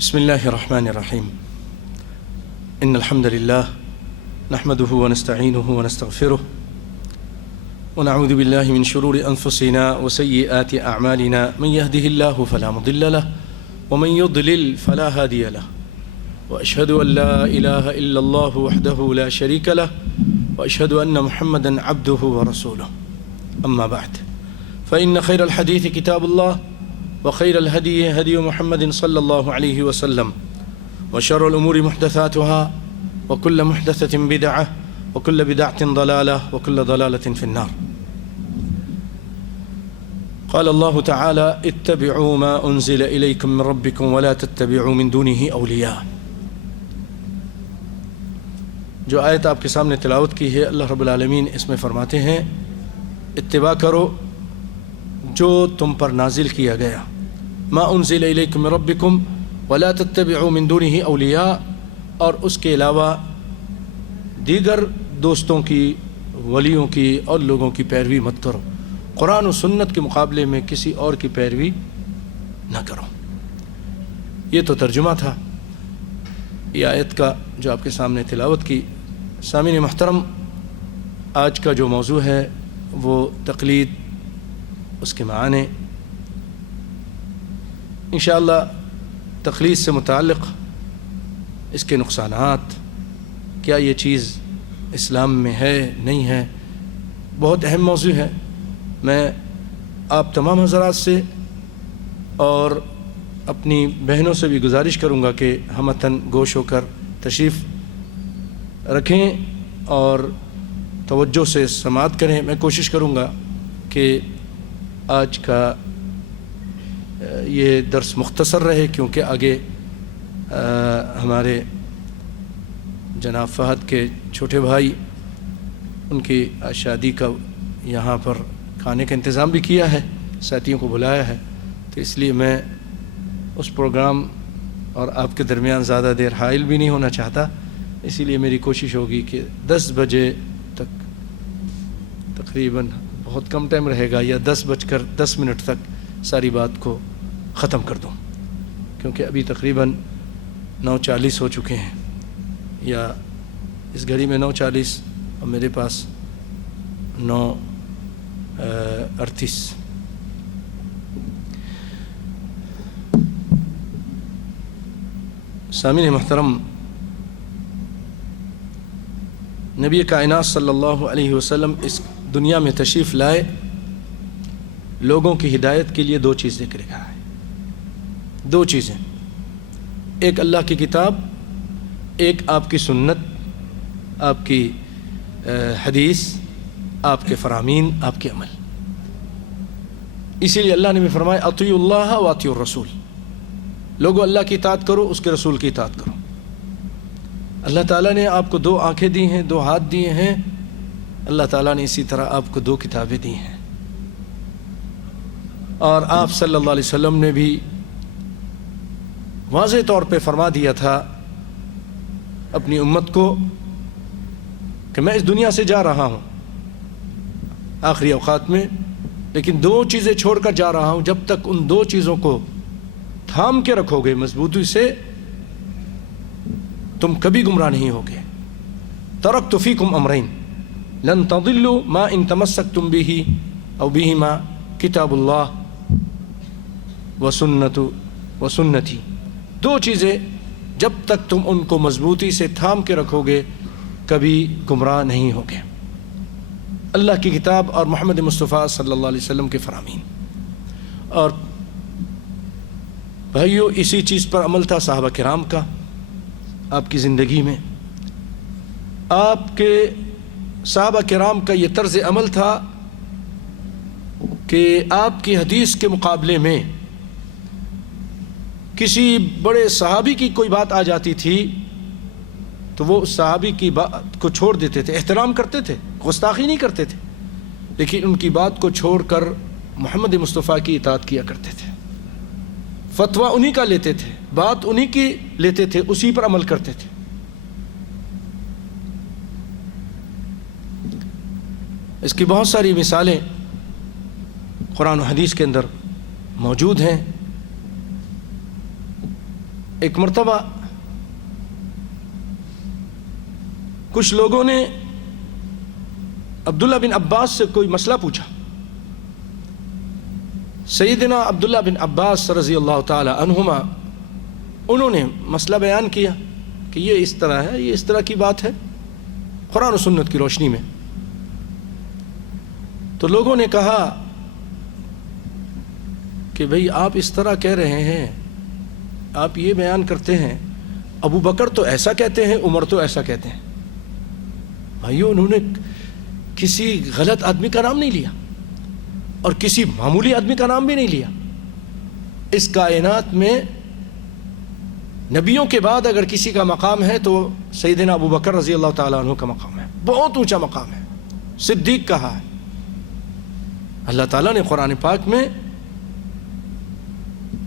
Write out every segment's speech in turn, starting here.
بسم الله الرحمن الرحيم إن الحمد لله نحمده ونستعينه ونستغفره ونعوذ بالله من شرور أنفسنا وسيئات أعمالنا من يهده الله فلا مضل له ومن يضلل فلا هادي له وأشهد أن لا إله إلا الله وحده لا شريك له وأشهد أن محمدا عبده ورسوله أما بعد فإن خير الحديث كتاب الله وخير الهدي هدي محمد صلى الله عليه وسلم وشر الأمور محدثاتها وكل محدثة بدعة وكل بدعة ضلالة وكل ضلالة في النار. قال الله تعالى اتبعوا ما أنزل إليكم من ربكم ولا تتبعوا من دونه أولياء. جو آیت آپ کے سامنے تلاوت کی ہے، اللہ رب العالمین اس میں فرماتے ہیں اتباع کرو جو تم پر نازل کیا گیا، ما انزل الیکم من ربکم ولا تتبعوا من دونه اولیاء، اور اس کے علاوہ دیگر دوستوں کی، ولیوں کی اور لوگوں کی پیروی مت کرو، قرآن و سنت کے مقابلے میں کسی اور کی پیروی نہ کرو۔ یہ تو ترجمہ تھا یہ آیت کا جو آپ کے سامنے تلاوت کی۔ سامعین محترم، آج کا جو موضوع ہے وہ تقلید، اس کے معنی، انشاءاللہ تقلید سے متعلق اس کے نقصانات، کیا یہ چیز اسلام میں ہے نہیں ہے، بہت اہم موضوع ہے۔ میں آپ تمام حضرات سے اور اپنی بہنوں سے بھی گزارش کروں گا کہ ہمتاً گوش ہو کر تشریف رکھیں اور توجہ سے سماعت کریں۔ میں کوشش کروں گا کہ آج کا یہ درس مختصر رہے، کیونکہ آگے ہمارے جناب فہد کے چھوٹے بھائی، ان کی شادی کا یہاں پر کھانے کا انتظام بھی کیا ہے، ساتھیوں کو بلایا ہے، تو اس لیے میں اس پروگرام اور آپ کے درمیان زیادہ دیر حائل بھی نہیں ہونا چاہتا۔ اسی لیے میری کوشش ہوگی کہ 10 بجے تک، تقریباً بہت کم ٹائم رہے گا، یا 10:10 تک ساری بات کو ختم کر دوں، کیونکہ ابھی تقریباً 9:40 ہو چکے ہیں، یا اس گھڑی میں 9:40 اور میرے پاس 9:38۔ سامعین محترم، نبی کائنات صلی اللہ علیہ وسلم اس دنیا میں تشریف لائے، لوگوں کی ہدایت کے لیے 2 چیز ذکر کیا ہے، 2 چیزیں، ایک اللہ کی کتاب، ایک آپ کی سنت، آپ کی حدیث، آپ کے فرامین، آپ کے عمل۔ اسی لیے اللہ نے بھی فرمایا اطیعوا اللہ و اطیعوا الرسول، لوگوں اللہ کی اطاعت کرو، اس کے رسول کی اطاعت کرو۔ اللہ تعالیٰ نے آپ کو 2 آنکھیں دی ہیں، 2 ہاتھ دیے ہیں، اللہ تعالیٰ نے اسی طرح آپ کو 2 کتابیں دی ہیں، اور آپ صلی اللہ علیہ وسلم نے بھی واضح طور پہ فرما دیا تھا اپنی امت کو کہ میں اس دنیا سے جا رہا ہوں آخری اوقات میں، لیکن 2 چیزیں چھوڑ کر جا رہا ہوں، جب تک ان 2 چیزوں کو تھام کے رکھو گے مضبوطی سے، تم کبھی گمراہ نہیں ہوگے۔ ترکت فیکم امرین لن تضلوا ما ان تمسکتم به او بهما کتاب اللہ وسنتی۔ 2 چیزیں جب تک تم ان کو مضبوطی سے تھام کے رکھو گے کبھی گمراہ نہیں ہوگے، اللہ کی کتاب اور محمد مصطفیٰ صلی اللہ علیہ وسلم کے فرامین۔ اور بھائیو، اسی چیز پر عمل تھا صحابہ کرام کا آپ کی زندگی میں۔ آپ کے صحابہ کرام کا یہ طرز عمل تھا کہ آپ کی حدیث کے مقابلے میں کسی بڑے صحابی کی کوئی بات آ جاتی تھی تو وہ اس صحابی کی بات کو چھوڑ دیتے تھے، احترام کرتے تھے، گستاخی نہیں کرتے تھے، لیکن ان کی بات کو چھوڑ کر محمد مصطفیٰ کی اطاعت کیا کرتے تھے، فتویٰ انہی کا لیتے تھے، بات انہی کی لیتے تھے، اسی پر عمل کرتے تھے۔ اس کی بہت ساری مثالیں قرآن و حدیث کے اندر موجود ہیں۔ ایک مرتبہ کچھ لوگوں نے عبداللہ بن عباس سے کوئی مسئلہ پوچھا. سیدنا عبداللہ بن عباس رضی اللہ تعالی عنہما انہوں نے مسئلہ بیان کیا کہ یہ اس طرح ہے، یہ اس طرح کی بات ہے قرآن و سنت کی روشنی میں. تو لوگوں نے کہا کہ بھئی آپ اس طرح کہہ رہے ہیں، آپ یہ بیان کرتے ہیں ابو بکر تو ایسا کہتے ہیں، عمر تو ایسا کہتے ہیں. بھائیو، انہوں نے کسی غلط آدمی کا نام نہیں لیا اور کسی معمولی آدمی کا نام بھی نہیں لیا. اس کائنات میں نبیوں کے بعد اگر کسی کا مقام ہے تو سیدنا ابو بکر رضی اللہ تعالیٰ عنہ کا مقام ہے، بہت اونچا مقام ہے. صدیق کہا ہے. اللہ تعالیٰ نے قرآن پاک میں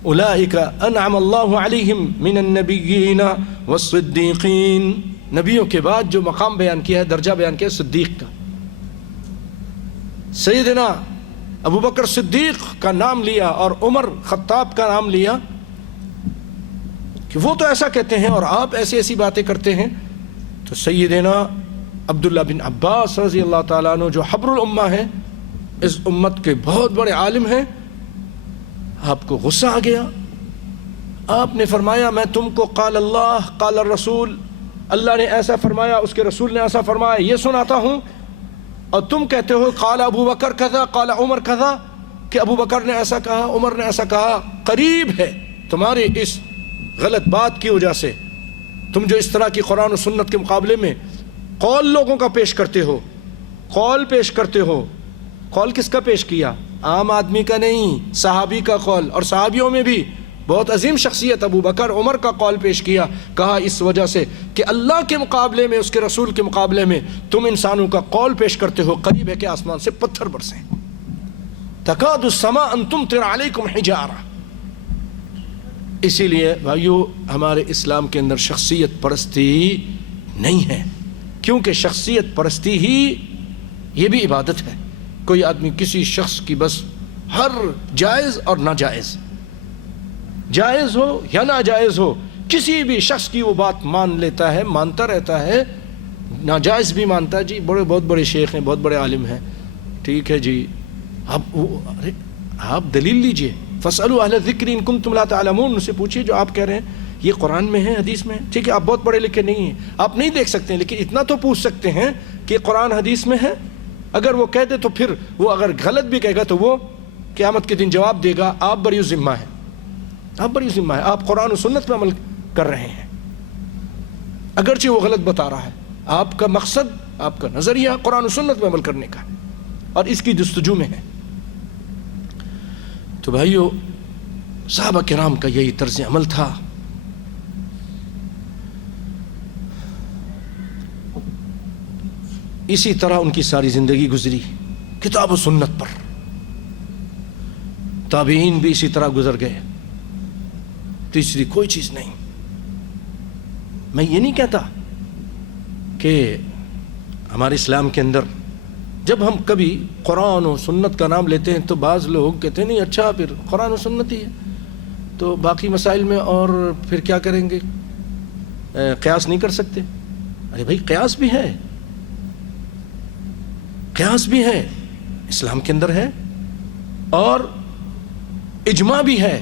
اولئک انعم اللہ علیہم من النبیین والصدیقین، نبیوں کے بعد جو مقام بیان کیا ہے، درجہ بیان کیا ہے صدیق کا. سیدنا ابو بکر صدیق کا نام لیا اور عمر خطاب کا نام لیا کہ وہ تو ایسا کہتے ہیں اور آپ ایسی ایسی باتیں کرتے ہیں. تو سیدنا عبداللہ بن عباس رضی اللہ تعالیٰ عنہ جو حبر الامہ ہیں، اس امت کے بہت بڑے عالم ہیں، آپ کو غصہ آ گیا. آپ نے فرمایا میں تم کو قال اللہ قال الرسول، اللہ نے ایسا فرمایا، اس کے رسول نے ایسا فرمایا، یہ سناتا ہوں، اور تم کہتے ہو قال ابو بکر کذا قال عمر کذا، کہ ابو بکر نے ایسا کہا، عمر نے ایسا کہا. قریب ہے تمہارے اس غلط بات کی وجہ سے، تم جو اس طرح کی قرآن و سنت کے مقابلے میں قول لوگوں کا پیش کرتے ہو، قول پیش کرتے ہو. قول کس کا پیش کیا؟ عام آدمی کا نہیں، صحابی کا قول. اور صحابیوں میں بھی بہت عظیم شخصیت ابو بکر عمر کا قول پیش کیا. کہا اس وجہ سے کہ اللہ کے مقابلے میں، اس کے رسول کے مقابلے میں تم انسانوں کا قول پیش کرتے ہو. قریب ہے کہ آسمان سے پتھر برسیں. تکاد السماء ان تمطر علیکم حجارہ. اسی لیے بھائیو، ہمارے اسلام کے اندر شخصیت پرستی نہیں ہے، کیونکہ شخصیت پرستی ہی یہ بھی عبادت ہے. کوئی آدمی کسی شخص کی بس ہر جائز اور ناجائز، جائز ہو یا ناجائز ہو، کسی بھی شخص کی وہ بات مان لیتا ہے، مانتا رہتا ہے، ناجائز بھی مانتا ہے. جی بہت بڑے شیخ ہیں، بہت بڑے عالم ہیں، ٹھیک ہے جی، آپ دلیل لیجئے. فاسألوا اہل الذکر ان کنتم لا تعلمون، ان سے پوچھیے جو آپ کہہ رہے ہیں یہ قرآن میں ہے، حدیث میں ہے. ٹھیک ہے، آپ بہت پڑھے لکھے نہیں ہیں، آپ نہیں دیکھ سکتے ہیں، لیکن اتنا تو پوچھ سکتے ہیں کہ قرآن حدیث میں ہے. اگر وہ کہہ دے تو پھر وہ اگر غلط بھی کہے گا تو وہ قیامت کے دن جواب دے گا آپ بری ذمہ ہیں، آپ بری ذمہ ہیں، آپ قرآن و سنت پہ عمل کر رہے ہیں. اگرچہ وہ غلط بتا رہا ہے، آپ کا مقصد، آپ کا نظریہ قرآن و سنت پہ عمل کرنے کا ہے اور اس کی جستجو میں ہے. تو بھائیو، صحابہ کرام کا یہی طرز عمل تھا. اسی طرح ان کی ساری زندگی گزری کتاب و سنت پر. تابعین بھی اسی طرح گزر گئے. تیسری کوئی چیز نہیں. میں یہ نہیں کہتا کہ ہمارے اسلام کے اندر جب ہم کبھی قرآن و سنت کا نام لیتے ہیں تو بعض لوگ کہتے ہیں نہیں اچھا پھر قرآن و سنت ہی ہے تو باقی مسائل میں اور پھر کیا کریں گے، قیاس نہیں کر سکتے. ارے بھائی، قیاس بھی ہے، قیاس بھی ہے، اسلام کے اندر ہے، اور اجماع بھی ہے.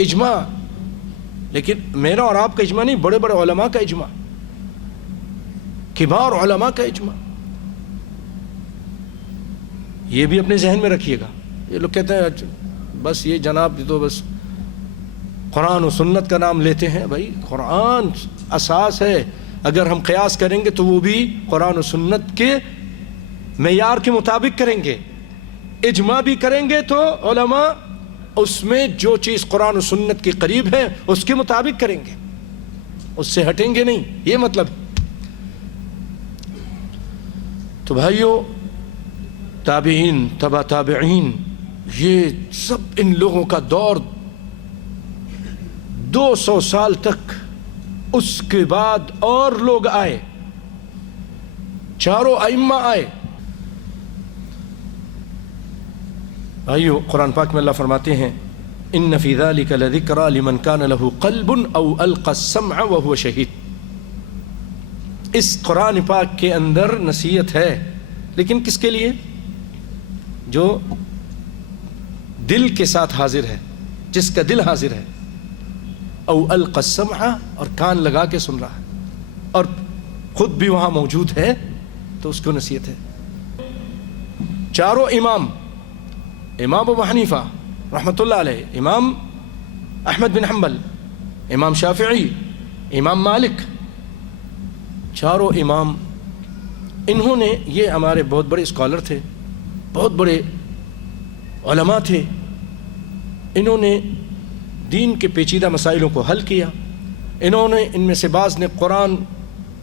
اجماع، لیکن میرا اور آپ کا اجماع نہیں، بڑے بڑے علماء کا اجماع، کبار علماء کا اجماع. یہ بھی اپنے ذہن میں رکھیے گا. یہ لوگ کہتے ہیں بس یہ جناب تو بس قرآن و سنت کا نام لیتے ہیں. بھائی قرآن اساس ہے، اگر ہم قیاس کریں گے تو وہ بھی قرآن و سنت کے معیار کے مطابق کریں گے. اجماع بھی کریں گے تو علماء اس میں جو چیز قرآن و سنت کے قریب ہے اس کے مطابق کریں گے، اس سے ہٹیں گے نہیں، یہ مطلب. تو بھائیو، تابعین، تبع تابعین، یہ سب ان لوگوں کا دور 200 سال تک. اس کے بعد اور لوگ آئے، چاروں ائمہ آئے. بھائیو، قرآن پاک میں اللہ فرماتے ہیں ان فی ذلک لذکری لمن کان لہ قلب او القى السمع وهو شہید. اس قرآن پاک کے اندر نصیحت ہے، لیکن کس کے لیے؟ جو دل کے ساتھ حاضر ہے، جس کا دل حاضر ہے. او القى السمع، اور کان لگا کے سن رہا ہے اور خود بھی وہاں موجود ہے، تو اس کو نصیحت ہے. چاروں امام ابو حنیفہ رحمۃ اللہ علیہ، امام احمد بن حنبل، امام شافعی، امام مالک، چاروں امام، انہوں نے، یہ ہمارے بہت بڑے اسکالر تھے، بہت بڑے علماء تھے، انہوں نے دین کے پیچیدہ مسائلوں کو حل کیا. انہوں نے، ان میں سے بعض نے قرآن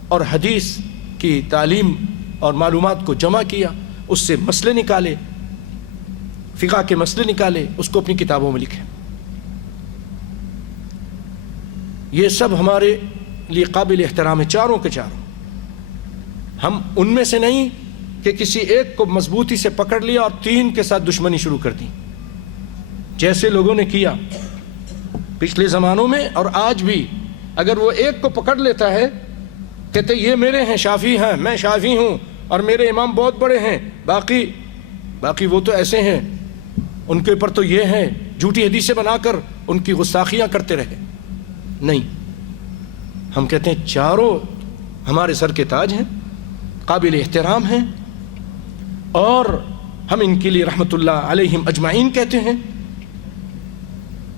اور حدیث کی تعلیم اور معلومات کو جمع کیا، اس سے مسئلے نکالے، فقہ کے مسئلے نکالے، اس کو اپنی کتابوں میں لکھے. یہ سب ہمارے لیے قابل احترام ہے، چاروں کے چاروں. ہم ان میں سے نہیں کہ کسی ایک کو مضبوطی سے پکڑ لیا اور تین کے ساتھ دشمنی شروع کر دی، جیسے لوگوں نے کیا پچھلے زمانوں میں. اور آج بھی اگر وہ ایک کو پکڑ لیتا ہے، کہتے یہ میرے ہیں، شافعی ہیں، میں شافعی ہوں اور میرے امام بہت بڑے ہیں، باقی وہ تو ایسے ہیں، ان کے اوپر تو یہ ہیں، جھوٹی حدیثیں بنا کر ان کی گستاخیاں کرتے رہے. نہیں، ہم کہتے ہیں چاروں ہمارے سر کے تاج ہیں، قابل احترام ہیں، اور ہم ان کے لیے رحمت اللہ علیہم اجمعین کہتے ہیں.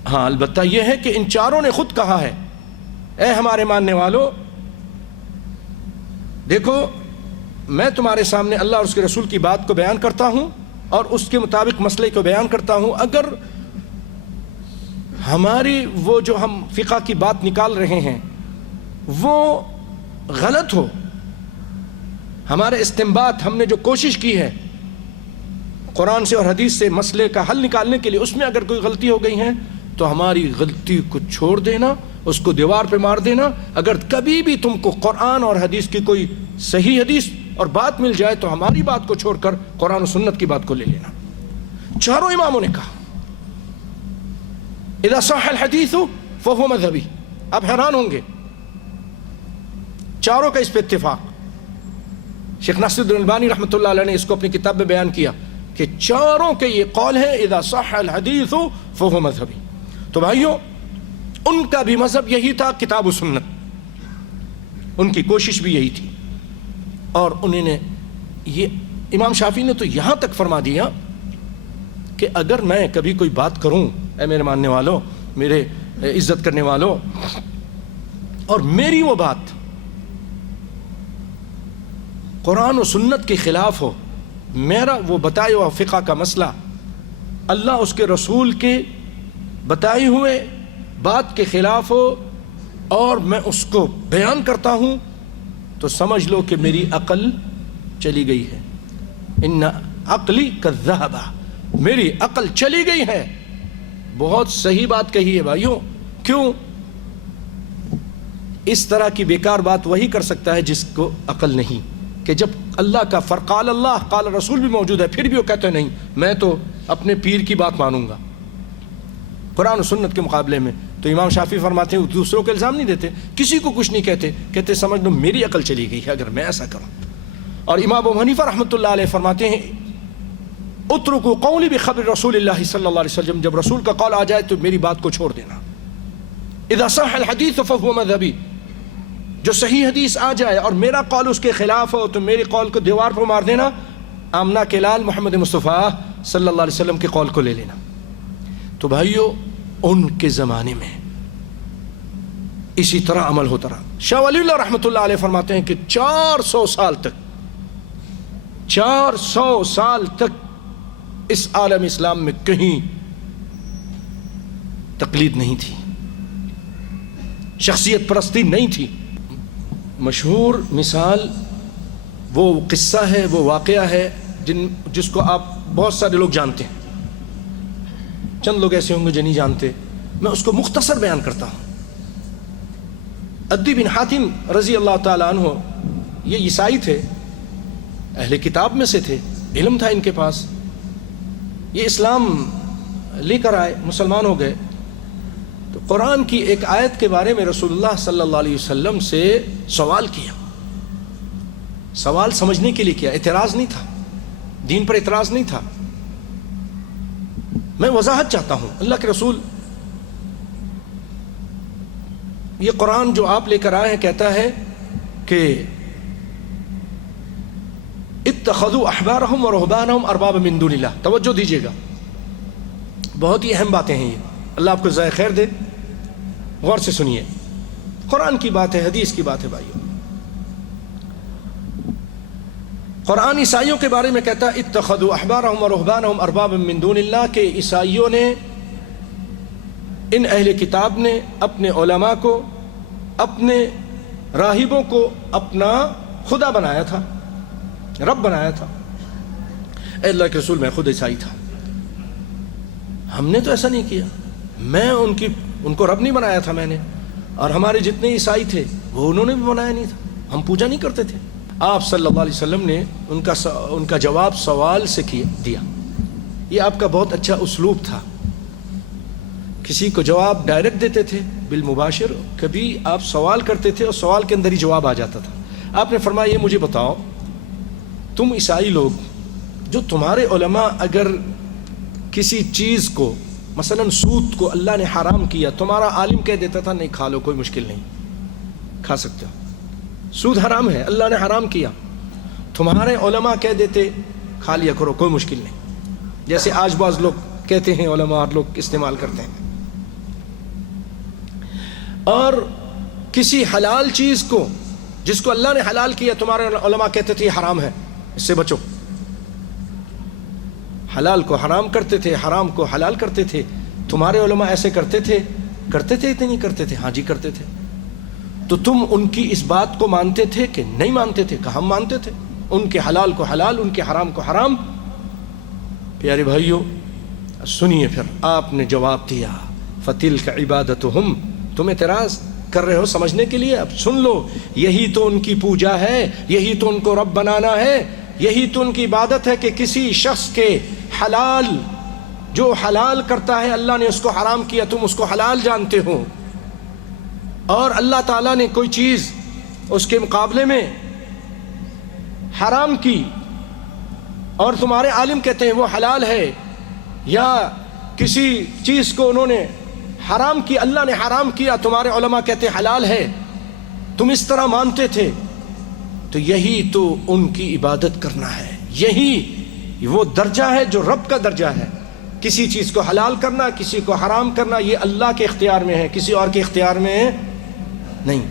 ہاں، البتہ یہ ہے کہ ان چاروں نے خود کہا ہے، اے ہمارے ماننے والوں، دیکھو میں تمہارے سامنے اللہ اور اس کے رسول کی بات کو بیان کرتا ہوں اور اس کے مطابق مسئلے کو بیان کرتا ہوں. اگر ہماری وہ جو ہم فقہ کی بات نکال رہے ہیں وہ غلط ہو، ہمارے استنباط، ہم نے جو کوشش کی ہے قرآن سے اور حدیث سے مسئلے کا حل نکالنے کے لیے، اس میں اگر کوئی غلطی ہو گئی ہے تو ہماری غلطی کو چھوڑ دینا، اس کو دیوار پہ مار دینا. اگر کبھی بھی تم کو قرآن اور حدیث کی کوئی صحیح حدیث اور بات مل جائے تو ہماری بات کو چھوڑ کر قرآن و سنت کی بات کو لے لینا. چاروں اماموں نے کہا اذا صح الحدیث فهو مذہبی. آپ حیران ہوں گے، چاروں کا اس پہ اتفاق. شیخ ناصر الدین البانی رحمۃ اللہ علیہ نے اس کو اپنی کتاب میں بیان کیا کہ چاروں کے یہ قول ہے اذا صح الحدیث فهو مذہبی. تو بھائیوں، ان کا بھی مذہب یہی تھا، کتاب و سنت، ان کی کوشش بھی یہی تھی. اور انہوں نے یہ امام شافعی نے تو یہاں تک فرما دیا کہ اگر میں کبھی کوئی بات کروں، اے میرے ماننے والوں، میرے عزت کرنے والوں، اور میری وہ بات قرآن و سنت کے خلاف ہو، میرا وہ بتائے ہوا فقہ کا مسئلہ اللہ اس کے رسول کے بتائے ہوئے بات کے خلاف ہو، اور میں اس کو بیان کرتا ہوں، تو سمجھ لو کہ میری عقل چلی گئی ہے. ان عقلی کالذہب، میری عقل چلی گئی ہے. بہت صحیح بات کہی ہے بھائیوں. کیوں؟ اس طرح کی بیکار بات وہی کر سکتا ہے جس کو عقل نہیں، کہ جب اللہ کا فرقال اللہ قال رسول بھی موجود ہے پھر بھی وہ کہتے ہیں نہیں، میں تو اپنے پیر کی بات مانوں گا قرآن و سنت کے مقابلے میں. تو امام شافعی فرماتے ہیں دوسروں کو الزام نہیں دیتے، کسی کو کچھ نہیں کہتے، کہتے سمجھ لو میری عقل چلی گئی ہے اگر میں ایسا کروں. اور امام ابو حنیفہ رحمۃ اللہ علیہ فرماتے ہیں اترکوا قولی بخبر رسول اللہ صلی اللہ علیہ وسلم، جب رسول کا قول آ جائے تو میری بات کو چھوڑ دینا. اذا صح الحدیث فهو مذہبی، جو صحیح حدیث آ جائے اور میرا قول اس کے خلاف ہو تو میرے قول کو دیوار پر مار دینا، آمنہ کے لال محمد مصطفیٰ صلی اللہ علیہ وسلم کے قول کو لے لینا. تو بھائیو، ان کے زمانے میں اسی طرح عمل ہوتا رہا. شاہ ولی اللہ رحمۃ اللہ علیہ فرماتے ہیں کہ 400 سال تک اس عالم اسلام میں کہیں تقلید نہیں تھی، شخصیت پرستی نہیں تھی. مشہور مثال وہ قصہ ہے، وہ واقعہ ہے جس کو آپ بہت سارے لوگ جانتے ہیں، چند لوگ ایسے ہوں گے جو نہیں جانتے. میں اس کو مختصر بیان کرتا ہوں. عدی بن حاتم رضی اللہ تعالیٰ عنہ، یہ عیسائی تھے، اہل کتاب میں سے تھے، علم تھا ان کے پاس. یہ اسلام لے کر آئے، مسلمان ہو گئے، تو قرآن کی ایک آیت کے بارے میں رسول اللہ صلی اللہ علیہ وسلم سے سوال کیا. سوال سمجھنے کے لیے کیا، اعتراض نہیں تھا، دین پر اعتراض نہیں تھا. میں وضاحت چاہتا ہوں. اللہ کے رسول، یہ قرآن جو آپ لے کر آئے ہیں کہتا ہے کہ اتخذوا احبارهم ورهبانهم اربابا من دون اللہ. توجہ دیجیے گا، بہت ہی اہم باتیں ہیں یہ. اللہ آپ کو جزائے خیر دے، غور سے سنیے. قرآن کی بات ہے، حدیث کی بات ہے بھائیو. قرآن عیسائیوں کے بارے میں کہتا ہے اتخذوا احبارهم ورهبانهم اربابا من دون اللہ، کہ عیسائیوں نے، ان اہل کتاب نے اپنے علماء کو، اپنے راہبوں کو اپنا خدا بنایا تھا، رب بنایا تھا. اے اللہ کے رسول، میں خود عیسائی تھا، ہم نے تو ایسا نہیں کیا، میں ان کو رب نہیں بنایا تھا میں نے، اور ہمارے جتنے عیسائی تھے وہ انہوں نے بھی بنایا نہیں تھا، ہم پوجا نہیں کرتے تھے. آپ صلی اللہ علیہ وسلم نے ان کا جواب سوال سے دیا. یہ آپ کا بہت اچھا اسلوب تھا. کسی کو جواب ڈائریکٹ دیتے تھے بالمباشر، کبھی آپ سوال کرتے تھے اور سوال کے اندر ہی جواب آ جاتا تھا. آپ نے فرمایا یہ مجھے بتاؤ، تم عیسائی لوگ جو تمہارے علماء اگر کسی چیز کو، مثلا سود کو اللہ نے حرام کیا، تمہارا عالم کہہ دیتا تھا نہیں کھا لو کوئی مشکل نہیں، کھا سکتے ہو، سود حرام ہے، اللہ نے حرام کیا، تمہارے علماء کہہ دیتے کھا لیا کرو کوئی مشکل نہیں، جیسے آج بعض لوگ کہتے ہیں، علماء اور لوگ استعمال کرتے ہیں. اور کسی حلال چیز کو جس کو اللہ نے حلال کیا، تمہارے علماء کہتے تھے یہ حرام ہے، اس سے بچو. حلال کو حرام کرتے تھے، حرام کو حلال کرتے تھے. تمہارے علماء ایسے کرتے تھے اتنے نہیں کرتے تھے؟ ہاں جی کرتے تھے. تو تم ان کی اس بات کو مانتے تھے کہ نہیں مانتے تھے؟ کہ ہم مانتے تھے. ان کے حلال کو حلال، ان کے حرام کو حرام. پیارے بھائیو سنیے، پھر آپ نے جواب دیا فَتِلْكَ عِبَادَتُهُمْ. تم اعتراض کر رہے ہو سمجھنے کے لیے، اب سن لو. یہی تو ان کی پوجا ہے، یہی تو ان کو رب بنانا ہے، یہی تو ان کی عبادت ہے کہ کسی شخص کے حلال، جو حلال کرتا ہے اللہ نے اس کو حرام کیا، تم اس کو حلال جانتے ہو، اور اللہ تعالیٰ نے کوئی چیز اس کے مقابلے میں حرام کی اور تمہارے عالم کہتے ہیں وہ حلال ہے، یا کسی چیز کو انہوں نے حرام کی، اللہ نے حرام کیا، تمہارے علماء کہتے ہیں حلال ہے، تم اس طرح مانتے تھے. تو یہی تو ان کی عبادت کرنا ہے، یہی وہ درجہ ہے جو رب کا درجہ ہے. کسی چیز کو حلال کرنا، کسی کو حرام کرنا، یہ اللہ کے اختیار میں ہے، کسی اور کے اختیار میں نہیں.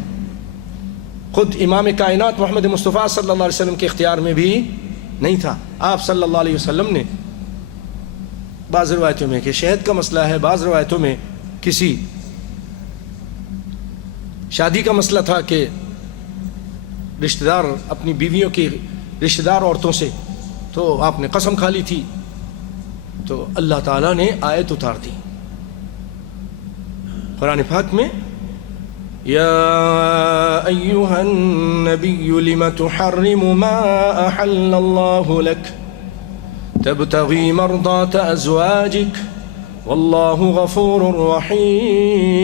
خود امام کائنات محمد مصطفیٰ صلی اللہ علیہ وسلم کے اختیار میں بھی نہیں تھا. آپ صلی اللہ علیہ وسلم نے بعض روایتوں میں کہ شہد کا مسئلہ ہے، بعض روایتوں میں کسی شادی کا مسئلہ تھا کہ رشتہ دار اپنی بیویوں کی رشتہ دار عورتوں سے، تو آپ نے قسم کھا لی تھی، تو اللہ تعالیٰ نے آیت اتار دی قرآن پاک میں، یا ایہا النبی لم تحرم ما احل اللہ لک تبتغی مرضات ازواجک واللہ غفور رحیم.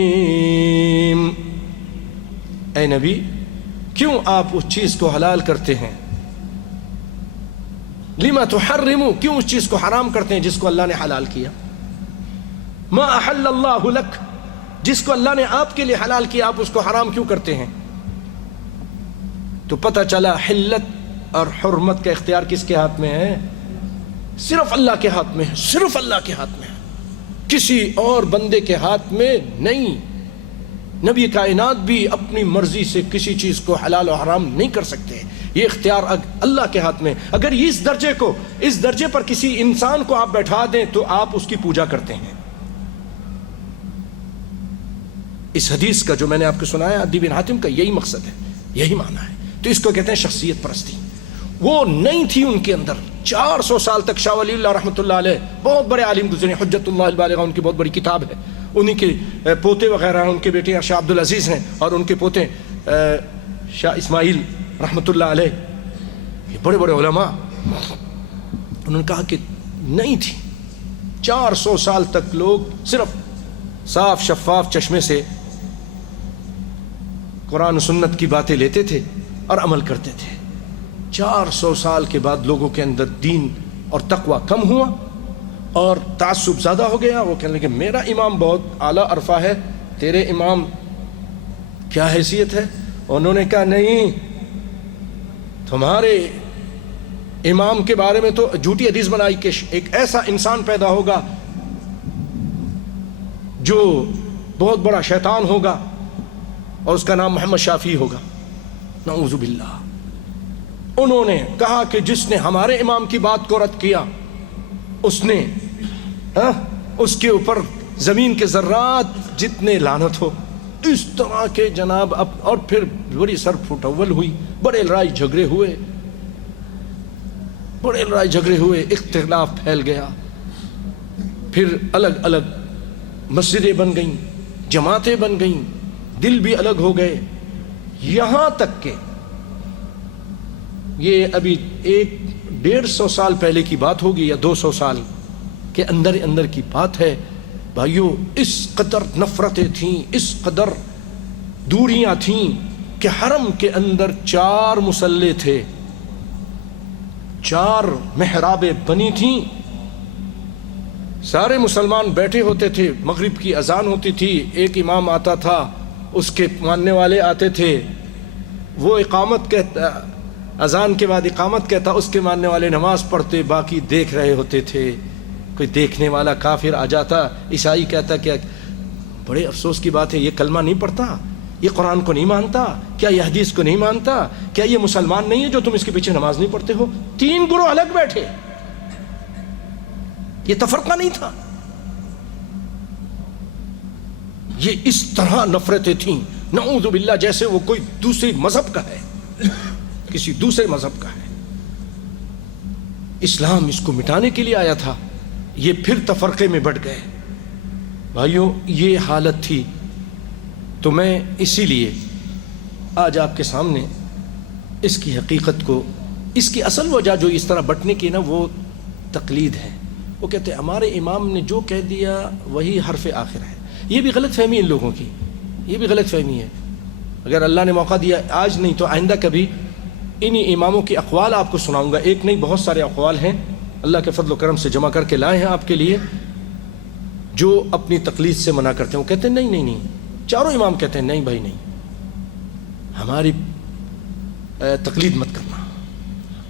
اے نبی، کیوں آپ اس چیز کو حلال کرتے ہیں؟ لما تحرمو، کیوں اس چیز کو حرام کرتے ہیں جس کو اللہ نے حلال کیا؟ ما احل اللہ لک، جس کو اللہ نے آپ کے لیے حلال کیا آپ اس کو حرام کیوں کرتے ہیں؟ تو پتہ چلا حلت اور حرمت کا اختیار کس کے ہاتھ میں ہے؟ صرف اللہ کے ہاتھ میں ہے، صرف اللہ کے ہاتھ میں ہے، کسی اور بندے کے ہاتھ میں نہیں. نبی کائنات بھی اپنی مرضی سے کسی چیز کو حلال و حرام نہیں کر سکتے، یہ اختیار اللہ کے ہاتھ میں. اگر اس درجے پر کسی انسان کو آپ بیٹھا دیں تو آپ اس کی پوجا کرتے ہیں. اس حدیث کا جو میں نے آپ کو سنایا عدی بن حاتم کا، یہی مقصد ہے، یہی معنی ہے. تو اس کو کہتے ہیں شخصیت پرستی. وہ نہیں تھی ان کے اندر. 400 سال تک شاہ ولی اللہ رحمۃ اللہ علیہ بہت بڑے عالم گزرے، حجت اللہ البالغہ ان کی بہت بڑی کتاب ہے، انہی کے پوتے وغیرہ ہیں، ان کے بیٹے شاہ عبد العزیز ہیں اور ان کے پوتے شاہ اسماعیل رحمۃ اللہ علیہ، یہ بڑے بڑے علماء. انہوں نے کہا کہ نہیں تھی. 400 سال تک لوگ صرف صاف شفاف چشمے سے قرآن و سنت کی باتیں لیتے تھے اور عمل کرتے تھے. 400 سال کے بعد لوگوں کے اندر دین اور تقوی کم ہوا اور تعصب زیادہ ہو گیا. وہ کہنے لگے میرا امام بہت اعلیٰ عرفہ ہے, تیرے امام کیا حیثیت ہے؟ انہوں نے کہا نہیں, تمہارے امام کے بارے میں تو جھوٹی حدیث بنائی کہ ایک ایسا انسان پیدا ہوگا جو بہت بڑا شیطان ہوگا اور اس کا نام محمد شافعی ہوگا. نعوذ باللہ. انہوں نے کہا کہ جس نے ہمارے امام کی بات کو رد کیا اس نے اس کے اوپر زمین کے ذرات جتنے لعنت ہو. اس طرح کے جناب اب اور پھر بڑی سر پھٹول ہوئی, بڑے لڑائی جھگڑے ہوئے, اختلاف پھیل گیا. پھر الگ الگ مسجدیں بن گئیں, جماعتیں بن گئیں, دل بھی الگ ہو گئے. یہاں تک کہ یہ ابھی 150 سال پہلے کی بات ہوگی یا 200 سال کے اندر کی بات ہے بھائیو. اس قدر نفرتیں تھیں, اس قدر دوریاں تھیں کہ حرم کے اندر 4 مصلے تھے, 4 محرابیں بنی تھیں. سارے مسلمان بیٹھے ہوتے تھے, مغرب کی اذان ہوتی تھی, ایک امام آتا تھا, اس کے ماننے والے آتے تھے, وہ اقامت کہتا, اذان کے بعد اقامت کہتا, اس کے ماننے والے نماز پڑھتے, باقی دیکھ رہے ہوتے تھے. کوئی دیکھنے والا کافر آ جاتا, عیسائی کہتا کہ بڑے افسوس کی بات ہے, یہ کلمہ نہیں پڑھتا, یہ قرآن کو نہیں مانتا, کیا یہ حدیث کو نہیں مانتا, کیا یہ مسلمان نہیں ہے جو تم اس کے پیچھے نماز نہیں پڑھتے ہو. 3 گروہ الگ بیٹھے, یہ تفرقہ نہیں تھا. یہ اس طرح نفرتیں تھیں نعوذ باللہ جیسے وہ کوئی دوسری مذہب کا ہے, کسی دوسرے مذہب کا ہے. اسلام اس کو مٹانے کے لیے آیا تھا, یہ پھر تفرقے میں بٹ گئے. بھائیو یہ حالت تھی. تو میں اسی لیے آج آپ کے سامنے اس کی حقیقت کو, اس کی اصل وجہ جو اس طرح بٹنے کی نا وہ تقلید ہے. وہ کہتے ہیں ہمارے امام نے جو کہہ دیا وہی حرف آخر ہے. یہ بھی غلط فہمی ان لوگوں کی, یہ بھی غلط فہمی ہے. اگر اللہ نے موقع دیا آج نہیں تو آئندہ کبھی انہی اماموں کی اقوال آپ کو سناؤں گا. ایک نہیں بہت سارے اقوال ہیں اللہ کے فضل و کرم سے جمع کر کے لائے ہیں آپ کے لیے, جو اپنی تقلید سے منع کرتے ہیں. وہ کہتے ہیں نہیں, چاروں امام کہتے ہیں نہیں بھائی نہیں, ہماری تقلید مت کرنا.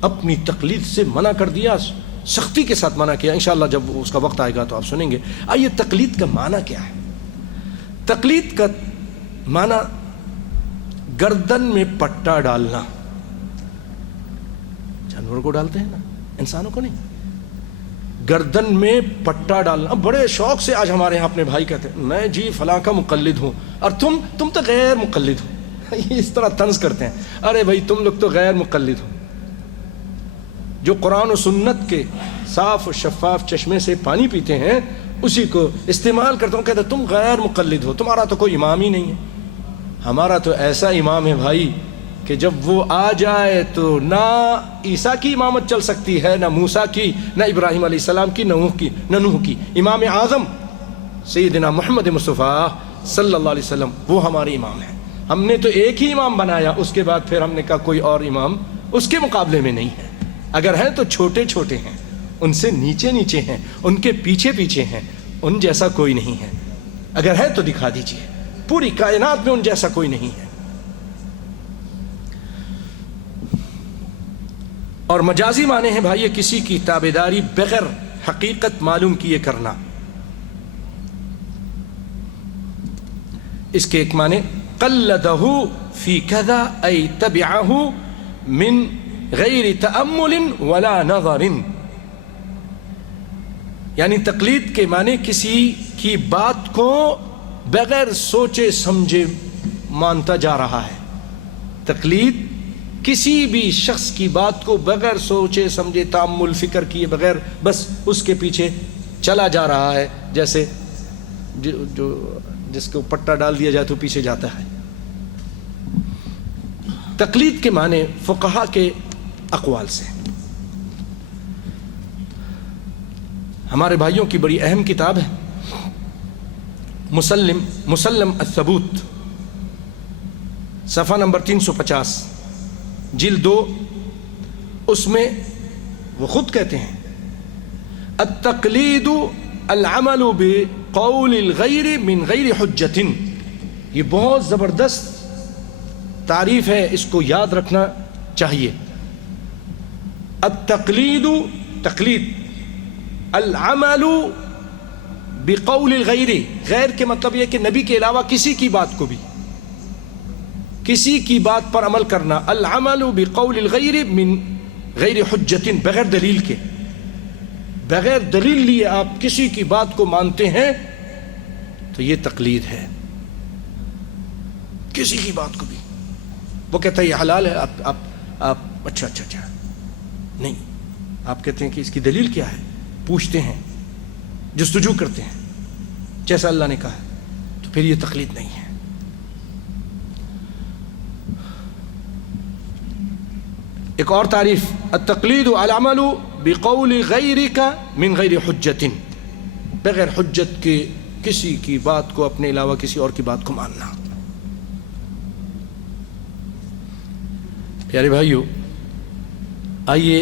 اپنی تقلید سے منع کر دیا, سختی کے ساتھ منع کیا. انشاءاللہ جب اس کا وقت آئے گا تو آپ سنیں گے. آئیے تقلید کا معنی کیا ہے. تقلید کا معنی گردن میں پٹا ڈالنا. جانوروں کو ڈالتے ہیں نا, انسانوں کو نہیں. گردن میں پٹا ڈالنا. اب بڑے شوق سے آج ہمارے یہاں اپنے بھائی کہتے ہیں میں جی فلاں کا مقلد ہوں اور تم تو غیر مقلد ہو. اس طرح طنز کرتے ہیں. ارے بھائی تم لوگ تو غیر مقلد ہو. جو قرآن و سنت کے صاف و شفاف چشمے سے پانی پیتے ہیں اسی کو استعمال کرتا ہوں. کہتا تم غیر مقلد ہو, تمہارا تو کوئی امام ہی نہیں ہے. ہمارا تو ایسا امام ہے بھائی کہ جب وہ آ جائے تو نہ عیسیٰ کی امامت چل سکتی ہے, نہ موسیٰ کی, نہ ابراہیم علیہ السلام کی, نہ نوح کی. امام اعظم سیدنا محمد مصطفیٰ صلی اللہ علیہ وسلم وہ ہمارے امام ہیں. ہم نے تو ایک ہی امام بنایا, اس کے بعد پھر ہم نے کہا کوئی اور امام اس کے مقابلے میں نہیں ہے. اگر ہیں تو چھوٹے چھوٹے ہیں, ان سے نیچے نیچے ہیں, ان کے پیچھے پیچھے ہیں, ان جیسا کوئی نہیں ہے. اگر ہے تو دکھا دیجئے. پوری کائنات میں ان جیسا کوئی نہیں ہے. اور مجازی معنی ہیں بھائی کسی کی تابعداری بغیر حقیقت معلوم کیے کرنا. اس کے ایک معنی قلدہ فی کذا ای تبعہ من غیر تأمل ولا نظر. یعنی تقلید کے معنی کسی کی بات کو بغیر سوچے سمجھے مانتا جا رہا ہے. تقلید کسی بھی شخص کی بات کو بغیر سوچے سمجھے تأمل فکر کیے بغیر بس اس کے پیچھے چلا جا رہا ہے, جیسے جو جس کو پٹا ڈال دیا جائے تو پیچھے جاتا ہے. تقلید کے معنی فقہا کے اقوال سے ہمارے بھائیوں کی بڑی اہم کتاب ہے مسلم الثبوت، صفحہ نمبر 350، جلد 2۔ اس میں وہ خود کہتے ہیں التقلید العمل بقول الغیر من غیر حجت۔ یہ بہت زبردست تعریف ہے، اس کو یاد رکھنا چاہیے۔ التقلید، تقلید، العمل بقول الغیر، غیر کے مطلب یہ کہ نبی کے علاوہ کسی کی بات کو بھی، کسی کی بات پر عمل کرنا۔ العمل بقول الغیر من غیر حجت، بغیر دلیل کے، بغیر دلیل لیے آپ کسی کی بات کو مانتے ہیں تو یہ تقلید ہے۔ کسی کی بات کو بھی، وہ کہتا ہے یہ حلال ہے، آپ اچھا نہیں، آپ کہتے ہیں کہ اس کی دلیل کیا ہے، پوچھتے ہیں، جستجو کرتے ہیں جیسا اللہ نے کہا ہے، تو پھر یہ تقلید نہیں ہے۔ ایک اور تعریف، التقلید العمل بقول غیرک من غیر حجت، بغیر حجت کے کسی کی بات کو، اپنے علاوہ کسی اور کی بات کو ماننا۔ پیارے بھائیو، آئیے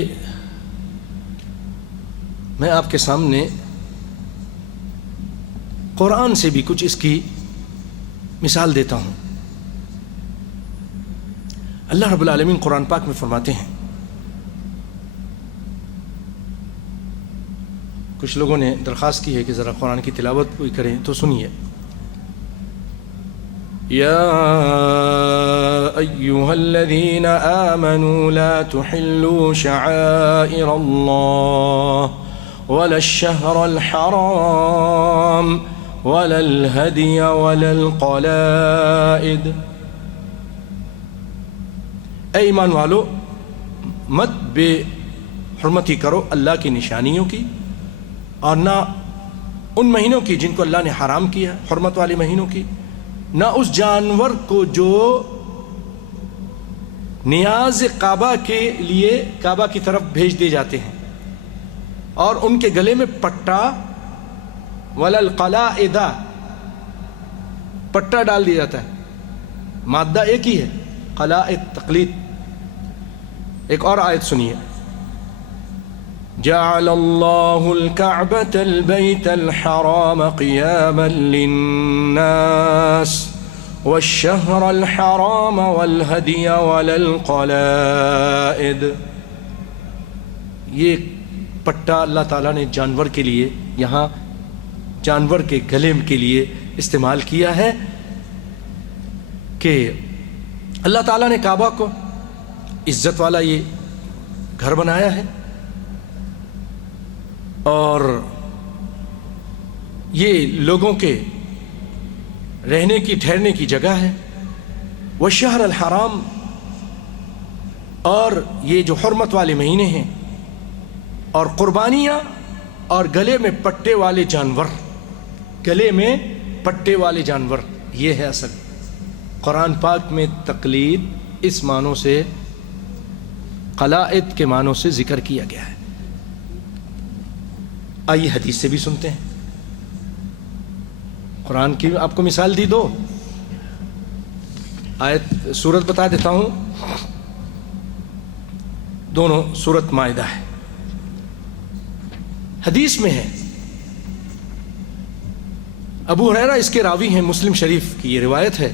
میں آپ کے سامنے قرآن سے بھی کچھ اس کی مثال دیتا ہوں۔ اللہ رب العالمین قرآن پاک میں فرماتے ہیں، کچھ لوگوں نے درخواست کی ہے کہ ذرا قرآن کی تلاوت کوئی کریں، تو سنیے۔ یا ایھا الذین آمنوا لا تحلوا شعائر اللہ ولا الشہر الحرام ولا الہدی ولا القلائد۔ اے ایمان والو، مت بے حرمتی کرو اللہ کی نشانیوں کی، اور نہ ان مہینوں کی جن کو اللہ نے حرام کیا، حرمت والے مہینوں کی، نہ اس جانور کو جو نیاز کعبہ کے لیے کعبہ کی طرف بھیج دیے جاتے ہیں، اور ان کے گلے میں پٹا، ولا القلائد، پٹا ڈال دیا جاتا ہے، مادہ ایک ہی ہے، قلائد تقلید۔ ایک اور آیت سنیے، جعل اللہ الکعبۃ البیت الحرام قیاما للناس والشہر الحرام والہدی ولا القلائد۔ یہ پٹا اللہ تعالیٰ نے جانور کے لیے، یہاں جانور کے گلے کے لیے استعمال کیا ہے کہ اللہ تعالیٰ نے کعبہ کو عزت والا یہ گھر بنایا ہے، اور یہ لوگوں کے رہنے کی، ٹھہرنے کی جگہ ہے۔ والشہر الحرام، اور یہ جو حرمت والے مہینے ہیں، اور قربانیاں، اور گلے میں پٹے والے جانور، گلے میں پٹے والے جانور، یہ ہے اصل۔ قرآن پاک میں تقلید اس معنوں سے، قلائد کے معنوں سے ذکر کیا گیا ہے۔ آئیے حدیث سے بھی سنتے ہیں۔ قرآن کی آپ کو مثال دی، دو آیت سورت بتا دیتا ہوں، دونوں سورت مائدہ ہے۔ حدیث میں ہے، ابو ہریرہ اس کے راوی ہیں، مسلم شریف کی یہ روایت ہے،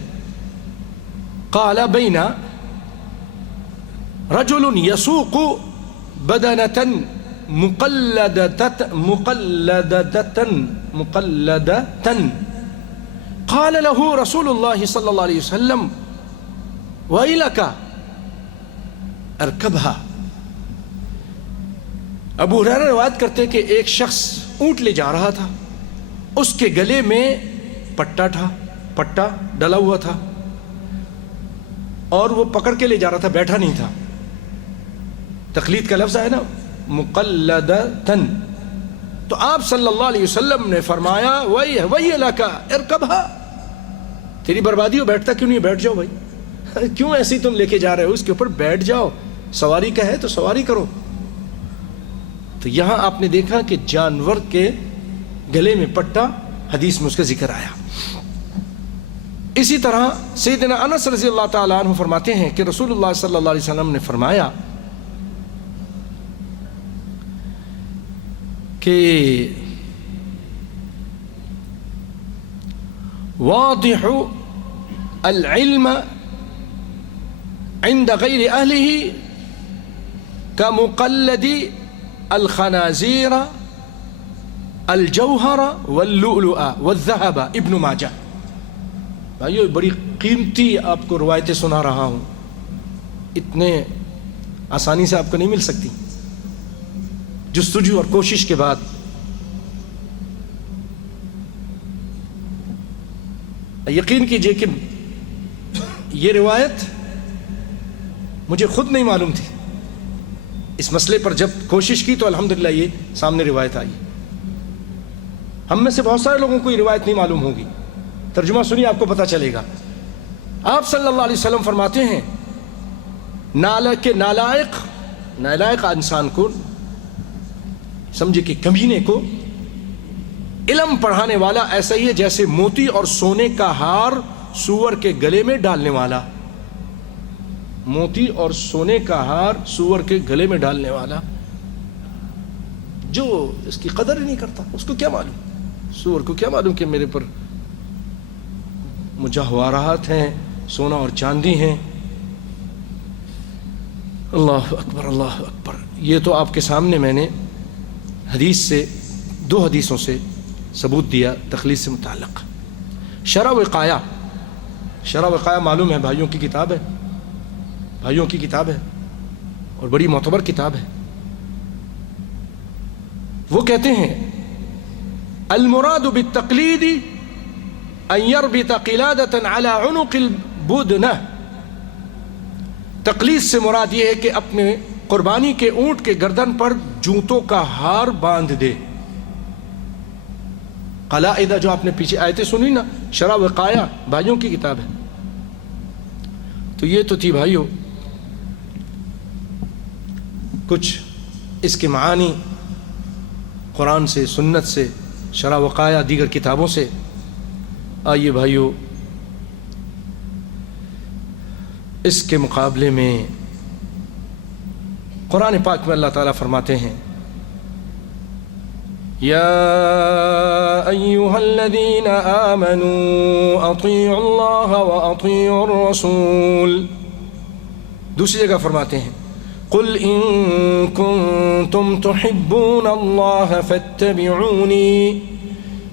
قال بین رجل یسوق بدنة مقلدة قال له رسول الله صلی اللہ علیہ وسلم ویلک ارکبها۔ ابو ہریرہ روایت کرتے کہ ایک شخص اونٹ لے جا رہا تھا، اس کے گلے میں پٹا ڈلا ہوا تھا، اور وہ پکڑ کے لے جا رہا تھا، بیٹھا نہیں تھا۔ تقلید کا لفظ ہے نا، مقلدتن، تو آپ صلی اللہ علیہ وسلم نے فرمایا ویلک ارکبها، تیری بربادی ہو، بیٹھتا کیوں نہیں، بیٹھ جاؤ بھائی، کیوں ایسی تم لے کے جا رہے ہو، اس کے اوپر بیٹھ جاؤ، سواری کا ہے تو سواری کرو۔ تو یہاں آپ نے دیکھا کہ جانور کے گلے میں پٹا، حدیث میں اس کا ذکر آیا۔ اسی طرح سیدنا انس رضی اللہ تعالیٰ عنہ فرماتے ہیں کہ رسول اللہ صلی اللہ علیہ وسلم نے فرمایا کہ واضح العلم عند غیر اہلہ كمقلد الخنازیر الجوہر واللؤلؤ والذهب، ابن ماجہ۔ بھائیو بڑی قیمتی آپ کو روایتیں سنا رہا ہوں، اتنے آسانی سے آپ کو نہیں مل سکتی، جستجو اور کوشش کے بعد۔ یقین کیجئے کہ یہ روایت مجھے خود نہیں معلوم تھی، اس مسئلے پر جب کوشش کی تو الحمدللہ یہ سامنے روایت آئی۔ ہم میں سے بہت سارے لوگوں کو یہ روایت نہیں معلوم ہوگی، ترجمہ سنیے آپ کو پتہ چلے گا۔ آپ صلی اللہ علیہ وسلم فرماتے ہیں نالائق انسان کو، سمجھے کہ کمینے کو، علم پڑھانے والا ایسا ہی ہے جیسے موتی اور سونے کا ہار سور کے گلے میں ڈالنے والا۔ موتی اور سونے کا ہار سور کے گلے میں ڈالنے والا، جو اس کی قدر ہی نہیں کرتا، اس کو کیا معلوم، سور کو کیا معلوم کہ میرے پر مجوہرات ہیں، سونا اور چاندی ہیں۔ اللہ اکبر، اللہ اکبر۔ یہ تو آپ کے سامنے میں نے حدیث سے، 2 حدیثوں سے ثبوت دیا تخلیص سے متعلق۔ شرح وقایہ معلوم ہے، بھائیوں کی کتاب ہے، بھائیوں کی کتاب ہے اور بڑی معتبر کتاب ہے۔ وہ کہتے ہیں المراد بالتقلید ان يربط قلادة على عنق البدنہ، تقلید سے مراد یہ ہے کہ اپنے قربانی کے اونٹ کے گردن پر جوتوں کا ہار باندھ دے۔ قلائدہ جو آپ نے پیچھے آیتیں سنی نا، شرح وقایہ بھائیوں کی کتاب ہے۔ تو یہ تو تھی بھائیوں کچھ اس کے معانی قرآن سے، سنت سے، شرح وقایہ دیگر کتابوں سے۔ آئیے بھائیوں اس کے مقابلے میں قرآن پاک میں اللہ تعالیٰ فرماتے ہیں یا ایھا الذین آمنوا اطیعوا اللہ واطیعوا الرسول۔ دوسری جگہ فرماتے ہیں قل ان کنتم تحبون اللہ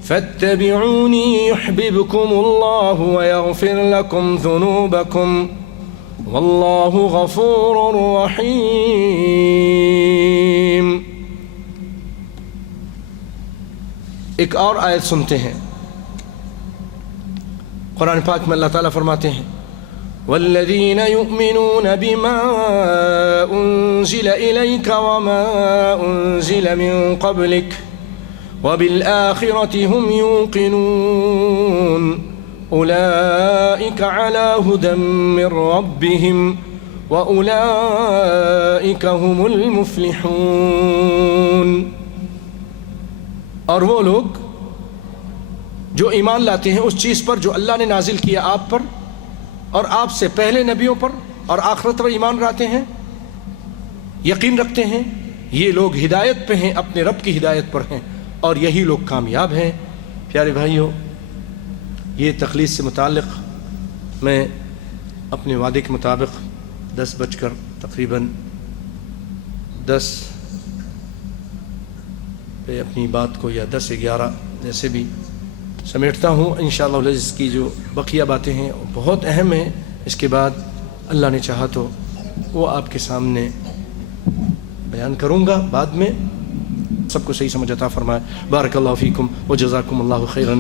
فاتبعونی یحببکم اللہ ویغفر لکم ذنوبکم واللہ غفور رحیم۔ ایک اور آیت سنتے ہیں، قرآن پاک میں اللہ تعالیٰ فرماتے ہیں والذین یؤمنون بما انزل الیک وما انزل من قبلک وبالآخرة هم يوقنون أولئك على هدى من ربهم وأولئك هم المفلحون۔ اور وہ لوگ جو ایمان لاتے ہیں اس چیز پر جو اللہ نے نازل کیا آپ پر اور آپ سے پہلے نبیوں پر اور آخرت پر ایمان لاتے ہیں، یقین رکھتے ہیں، یہ لوگ ہدایت پہ ہیں، اپنے رب کی ہدایت پر ہیں، اور یہی لوگ کامیاب ہیں۔ پیارے بھائیوں، یہ تخلیص سے متعلق میں اپنے وعدے کے مطابق 10 بج کر تقریباً 10 پہ اپنی بات کو، یا 10:11 جیسے بھی سمیٹتا ہوں۔ انشاءاللہ اس کی جو بقیہ باتیں ہیں بہت اہم ہیں، اس کے بعد اللہ نے چاہا تو وہ آپ کے سامنے بیان کروں گا بعد میں۔ سب کو صحیح سمجھ عطا فرمائے۔ بارک اللہ فیکم و جزاکم اللہ خیرا۔